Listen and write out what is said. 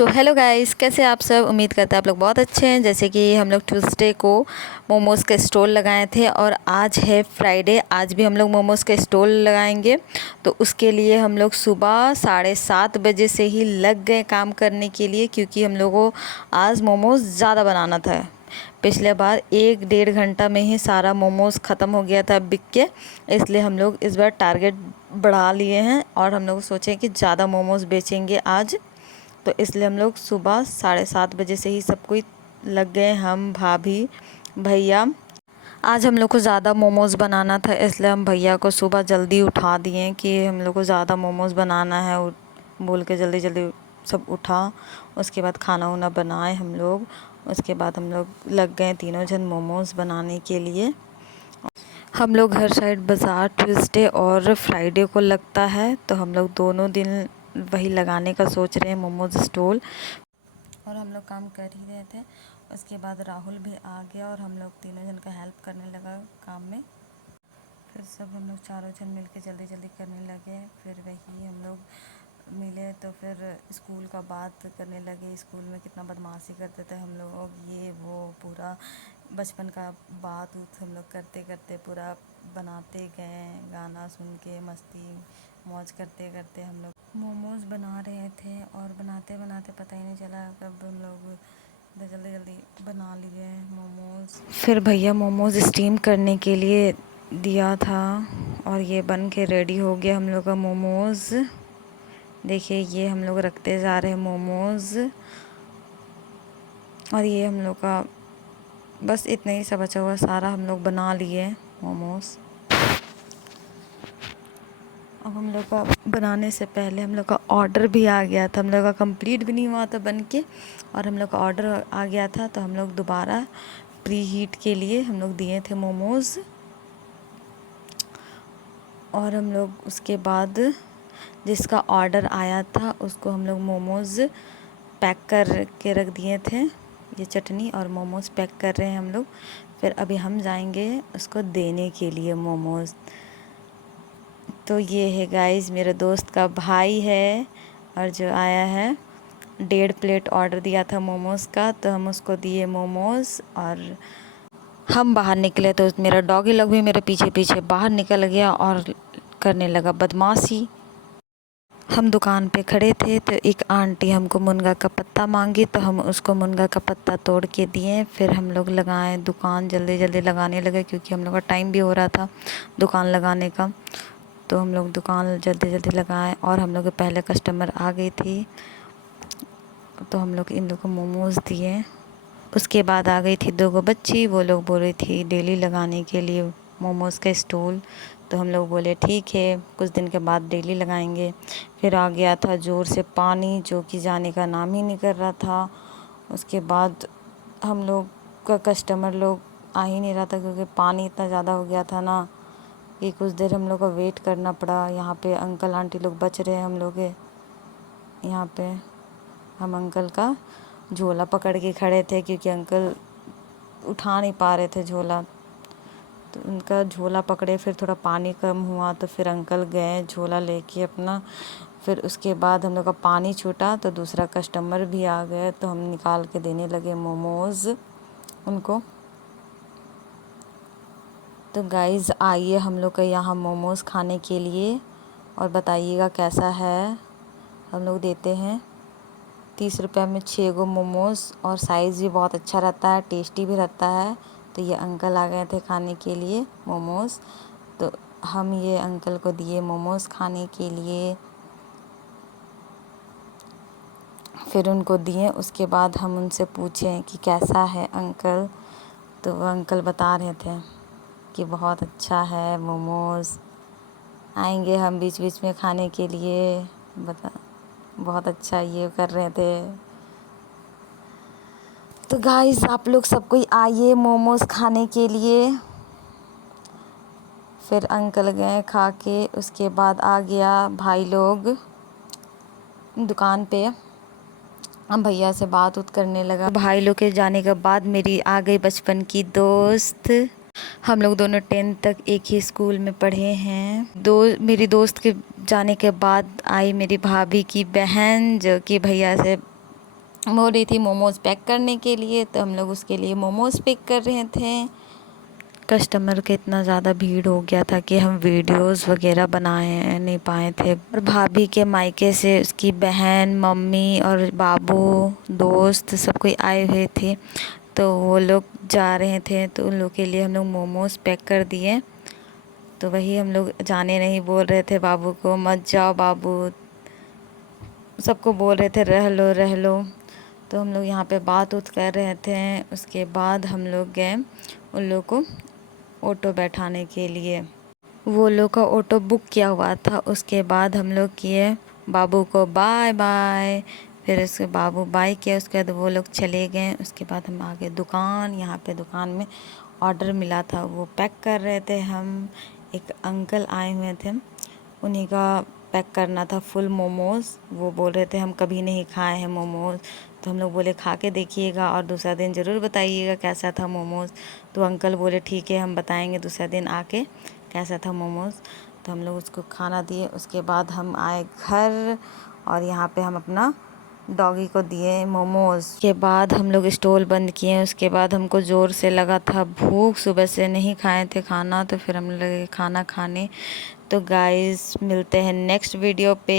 So hello guys, कैसे आप सब। उम्मीद करते हैं आप लोग बहुत अच्छे हैं। जैसे कि हम लोग ट्यूसडे को मोमोज़ का स्टॉल लगाए थे और आज है फ्राइडे, आज भी हम लोग मोमोज़ का स्टॉल लगाएंगे। तो उसके लिए हम लोग सुबह 7:30 बजे से ही लग गए काम करने के लिए, क्योंकि हम लोगों को आज मोमोज़ ज़्यादा बनाना था। पिछले बार 1-1.5 घंटा में ही सारा मोमोज़ ख़त्म हो गया था बिक के, इसलिए हम लोग इस बार टारगेट बढ़ा लिए हैं और हम लोग सोचे कि ज़्यादा मोमोज़ बेचेंगे आज। तो इसलिए हम लोग सुबह 7:30 बजे से ही सब कोई लग गए, हम, भाभी, भैया। आज हम लोग को ज़्यादा मोमोज़ बनाना था, इसलिए हम भैया को सुबह जल्दी उठा दिए कि हम लोग को ज़्यादा मोमोज़ बनाना है, बोल के जल्दी जल्दी सब उठा। उसके बाद खाना वाना बनाए हम लोग। उसके बाद हम लोग लग गए तीनों जन मोमोज़ बनाने के लिए। हम लोग हर साइड बाज़ार ट्यूसडे और फ्राइडे को लगता है, तो हम लोग दोनों दिन वही लगाने का सोच रहे हैं, मोमोज़ स्टॉल। और हम लोग काम कर ही रहे थे। उसके बाद राहुल भी आ गया और हम लोग तीनों जन का हेल्प करने लगा काम में। फिर सब हम लोग चारों जन मिलके जल्दी जल्दी करने लगे। फिर वही हम लोग मिले तो फिर स्कूल का बात करने लगे। स्कूल में कितना बदमाशी करते थे हम लोग, ये वो पूरा बचपन का बात हम लोग करते करते पूरा बनाते गए। गाना सुन के मस्ती मौज करते करते हम लोग मोमोज़ बना रहे थे और बनाते बनाते पता ही नहीं चला कब हम लोग जल्दी जल्दी बना लिए मोमोज़। फिर भैया मोमोज़ स्टीम करने के लिए दिया था और ये बन के रेडी हो गया हम लोग का मोमोज़। देखिए ये हम लोग रखते जा रहे हैं मोमोज़ और ये हम लोग का बस इतना ही सा बचा हुआ, सारा हम लोग बना लिए मोमोज़। अब हम लोग का बनाने से पहले हम लोग का ऑर्डर भी आ गया था। हम लोग का कंप्लीट भी नहीं हुआ था बन के और हम लोग का ऑर्डर आ गया था, तो हम लोग दोबारा प्री हीट के लिए हम लोग दिए थे मोमोज़। और हम लोग उसके बाद जिसका ऑर्डर आया था उसको हम लोग मोमोज़ पैक कर के रख दिए थे। ये चटनी और मोमोज़ पैक कर रहे हैं हम लोग। फिर अभी हम जाएंगे उसको देने के लिए मोमोज़। तो ये है गाइस मेरे दोस्त का भाई है और जो आया है 1.5 प्लेट ऑर्डर दिया था मोमोज़ का, तो हम उसको दिए मोमोज़ और हम बाहर निकले। तो मेरा डॉगी लोग भी मेरे पीछे पीछे बाहर निकल गया और करने लगा बदमाशी। हम दुकान पे खड़े थे तो एक आंटी हमको मुनगा का पत्ता मांगी, तो हम उसको मुनगा का पत्ता तोड़ के दिए। फिर हम लोग लगाए दुकान, जल्दी जल्दी लगाने लगे क्योंकि हम लोग का टाइम भी हो रहा था दुकान लगाने का। तो हम लोग दुकान जल्दी जल्दी लगाए और हम लोग के पहले कस्टमर आ गई थी, तो हम लोग इन लोग को मोमोज़ दिए। उसके बाद आ गई थी 2 बच्ची, वो लोग बोल रही थी डेली लगाने के लिए मोमोज़ का स्टॉल। तो हम लोग बोले ठीक है, कुछ दिन के बाद डेली लगाएंगे। फिर आ गया था ज़ोर से पानी, जो कि जाने का नाम ही नहीं कर रहा था। उसके बाद हम लोग का कस्टमर लोग आ ही नहीं रहा था क्योंकि पानी इतना ज़्यादा हो गया था ना कि कुछ देर हम लोग को वेट करना पड़ा। यहाँ पे अंकल आंटी लोग बच रहे हैं हम लोग के यहाँ पे। हम अंकल का झोला पकड़ के खड़े थे क्योंकि अंकल उठा नहीं पा रहे थे झोला, तो उनका झोला पकड़े। फिर थोड़ा पानी कम हुआ तो फिर अंकल गए झोला लेके अपना। फिर उसके बाद हम लोग का पानी छूटा तो दूसरा कस्टमर भी आ गए, तो हम निकाल के देने लगे मोमोज़ उनको। तो गाइज़ आइए हम लोग का यहाँ मोमोज़ खाने के लिए और बताइएगा कैसा है। हम लोग देते हैं 30 रुपये में 6 गो मोमोज़ और साइज़ भी बहुत अच्छा रहता है, टेस्टी भी रहता है। तो ये अंकल आ गए थे खाने के लिए मोमोज़, तो हम ये अंकल को दिए मोमोज़ खाने के लिए। फिर उनको दिए। उसके बाद हम उनसे पूछे कि कैसा है अंकल, तो वो अंकल बता रहे थे कि बहुत अच्छा है मोमोज़, आएंगे हम बीच बीच में खाने के लिए, बहुत अच्छा ये कर रहे थे। तो गाइस आप लोग सब कोई आइए मोमोज़ खाने के लिए। फिर अंकल गए खा के। उसके बाद आ गया भाई लोग दुकान पे, हम भैया से बात उत करने लगा। भाई लोग के जाने के बाद मेरी आ गई बचपन की दोस्त। हम लोग दोनों 10th तक एक ही स्कूल में पढ़े हैं। मेरी दोस्त के जाने के बाद आई मेरी भाभी की बहन, जो कि भैया से हो रही थी मोमोज़ पैक करने के लिए, तो हम लोग उसके लिए मोमोज़ पैक कर रहे थे। कस्टमर के इतना ज़्यादा भीड़ हो गया था कि हम वीडियोस वगैरह बनाए नहीं पाए थे। और भाभी के मायके से उसकी बहन, मम्मी और बाबू, दोस्त सब कोई आए हुए थे, तो वो लोग जा रहे थे, तो उन लोग के लिए हम लोग मोमोज़ पैक कर दिए। तो वही हम लोग जाने नहीं बोल रहे थे बाबू को, मत जाओ बाबू, सबको बोल रहे थे रह लो रह लो। तो हम लोग यहाँ पे बात उत कर रहे थे। उसके बाद हम लोग गए उन लोग को ऑटो बैठाने के लिए। वो लोग का ऑटो बुक किया हुआ था। उसके बाद हम लोग किए बाबू को बाय बाय। फिर उसके बाबू बाय किया, उसके बाद वो लोग चले गए। उसके बाद हम आ गए दुकान। यहाँ पे दुकान में ऑर्डर मिला था, वो पैक कर रहे थे हम। एक अंकल आए हुए थे, उन्हीं का पैक करना था फुल मोमोज़। वो बोल रहे थे हम कभी नहीं खाए हैं मोमोज़, तो हम लोग बोले खा के देखिएगा और दूसरा दिन ज़रूर बताइएगा कैसा था मोमोज़। तो अंकल बोले ठीक है, हम बताएंगे दूसरा दिन आके कैसा था मोमोज़। तो हम लोग उसको खाना दिए। उसके बाद हम आए घर और यहाँ पे हम अपना डॉगी को दिए मोमोज़। के बाद हम लोग स्टॉल बंद किए। उसके बाद हमको ज़ोर से लगा था भूख, सुबह से नहीं खाए थे खाना, तो फिर हम लगे खाना खाने। तो गाइस मिलते हैं नेक्स्ट वीडियो पे।